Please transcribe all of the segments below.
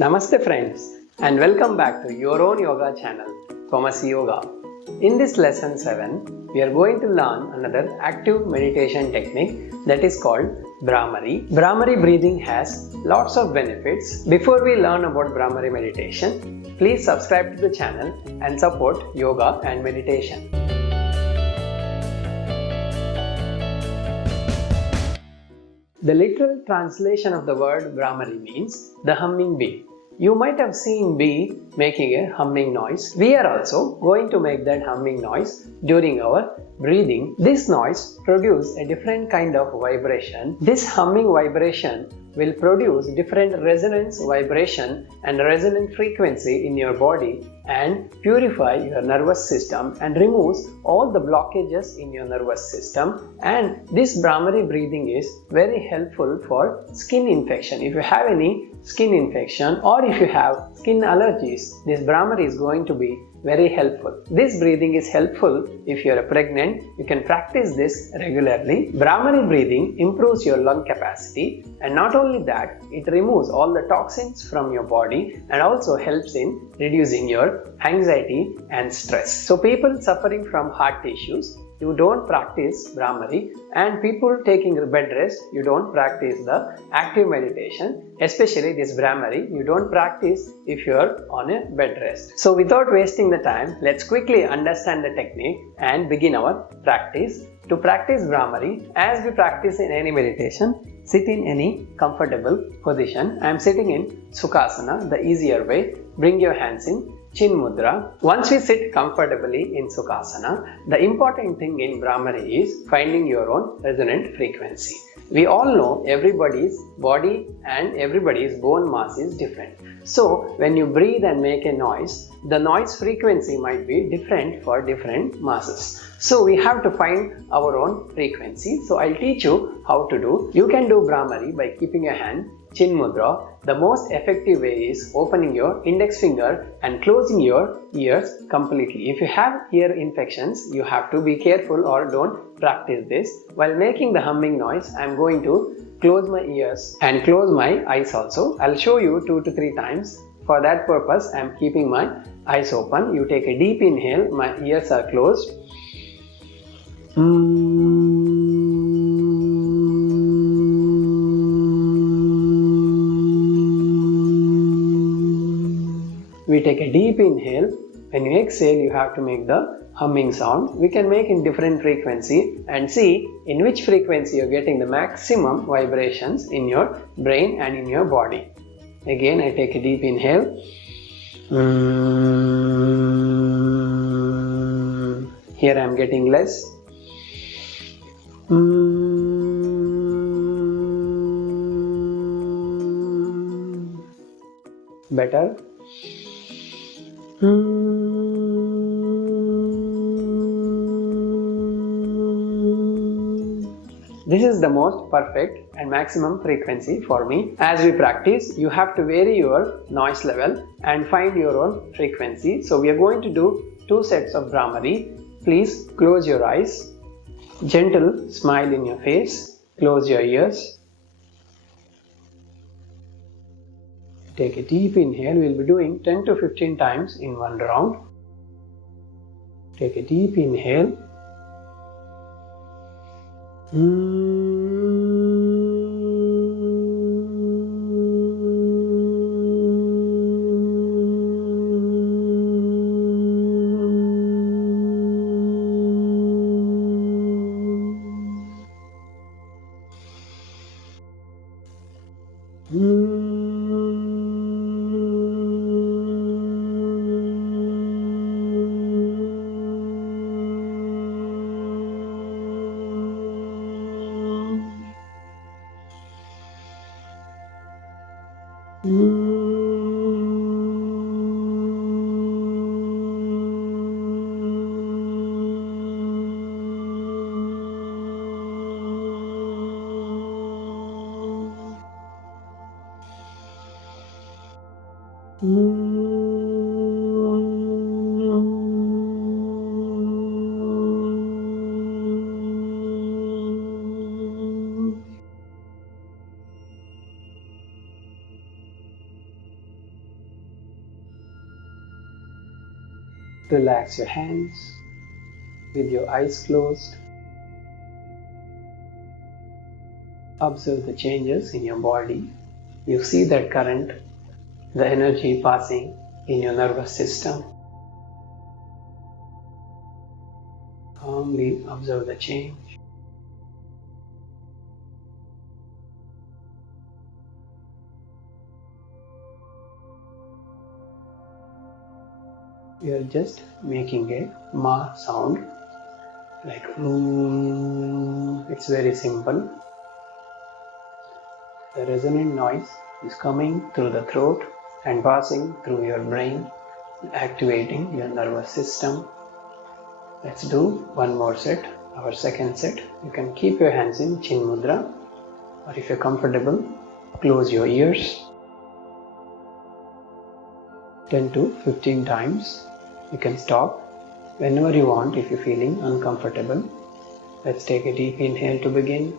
Namaste friends and welcome back to your own yoga channel, Thomas Yoga. In this lesson 7, we are going to learn another active meditation technique that is called Bhramari. Bhramari breathing has lots of benefits. Before we learn about Bhramari meditation, please subscribe to the channel and support yoga and meditation. The literal translation of the word Bhramari means the humming bee. You might have seen bee making a humming noise. We are also going to make that humming noise during our breathing. This noise produces a different kind of vibration. This humming vibration will produce different resonance vibration and resonant frequency in your body and purify your nervous system and removes all the blockages in your nervous system. And this Bhramari breathing is very helpful for skin infection. If you have any skin infection or if you have skin allergies, this Bhramari is going to be very helpful. This breathing is helpful if you are pregnant. You can practice this regularly. Bhramari breathing improves your lung capacity, and not only that, it removes all the toxins from your body and also helps in reducing your anxiety and stress. So people suffering from heart issues, you don't practice Bhramari, and people taking bed rest, you don't practice the active meditation, especially this Bhramari, you don't practice if you are on a bed rest. So without wasting the time, let's quickly understand the technique and begin our practice. To practice Bhramari, as we practice in any meditation, sit in any comfortable position. I am sitting in Sukhasana, the easier way. Bring your hands in Chin Mudra. Once we sit comfortably in Sukhasana, the important thing in Bhramari is finding your own resonant frequency. We all know everybody's body and everybody's bone mass is different. So when you breathe and make a noise, the noise frequency might be different for different masses. So we have to find our own frequency. So I'll teach you how to do. You can do Bhramari by keeping your hand Chin Mudra. The most effective way is opening your index finger and closing your ears completely. If you have ear infections, you have to be careful or don't practice this. While making the humming noise, I am going to close my ears and close my eyes also. I'll show you 2 to 3 times. For that purpose, I am keeping my eyes open. You take a deep inhale, my ears are closed. We take a deep inhale. When you exhale, you have to make the humming sound. We can make in different frequency and see in which frequency you're getting the maximum vibrations in your brain and in your body. Again, I take a deep inhale. Here I am getting less. Better. This is the most perfect and maximum frequency for me. As we practice, you have to vary your noise level and find your own frequency. So we are going to do 2 sets of Bhramari. Please close your eyes. Gentle smile in your face. Close your ears. Take a deep inhale. We will be doing 10 to 15 times in one round. Take a deep inhale. Relax your hands with your eyes closed. Observe the changes in your body. You see that current, the energy passing in your nervous system. Calmly observe the change. We are just making a ma sound, like it's very simple. The resonant noise is coming through the throat and passing through your brain, activating your nervous system. Let's do one more set, our second set. You can keep your hands in Chin Mudra, or if you're comfortable, close your ears. 10 to 15 times. You can stop whenever you want if you're feeling uncomfortable. Let's take a deep inhale to begin.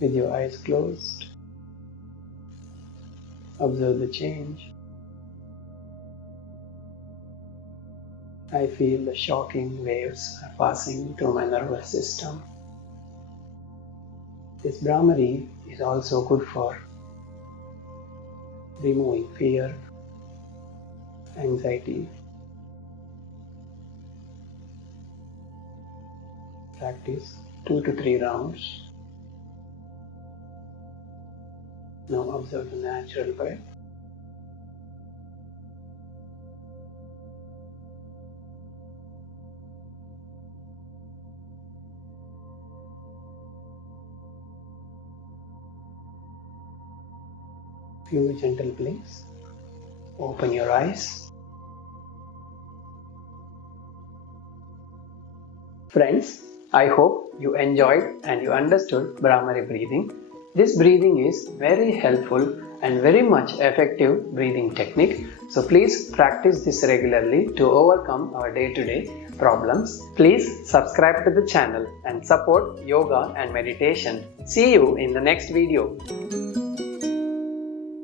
with your eyes closed. Observe the change. I feel the shocking waves are passing through my nervous system. This Brahmari is also good for removing fear, anxiety. Practice 2 to 3 rounds. Now observe the natural breath. Few gentle blinks. Open your eyes. Friends, I hope you enjoyed and you understood Brahmari breathing. This breathing is very helpful and very much effective breathing technique. So please practice this regularly to overcome our day-to-day problems. Please subscribe to the channel and support yoga and meditation. See you in the next video.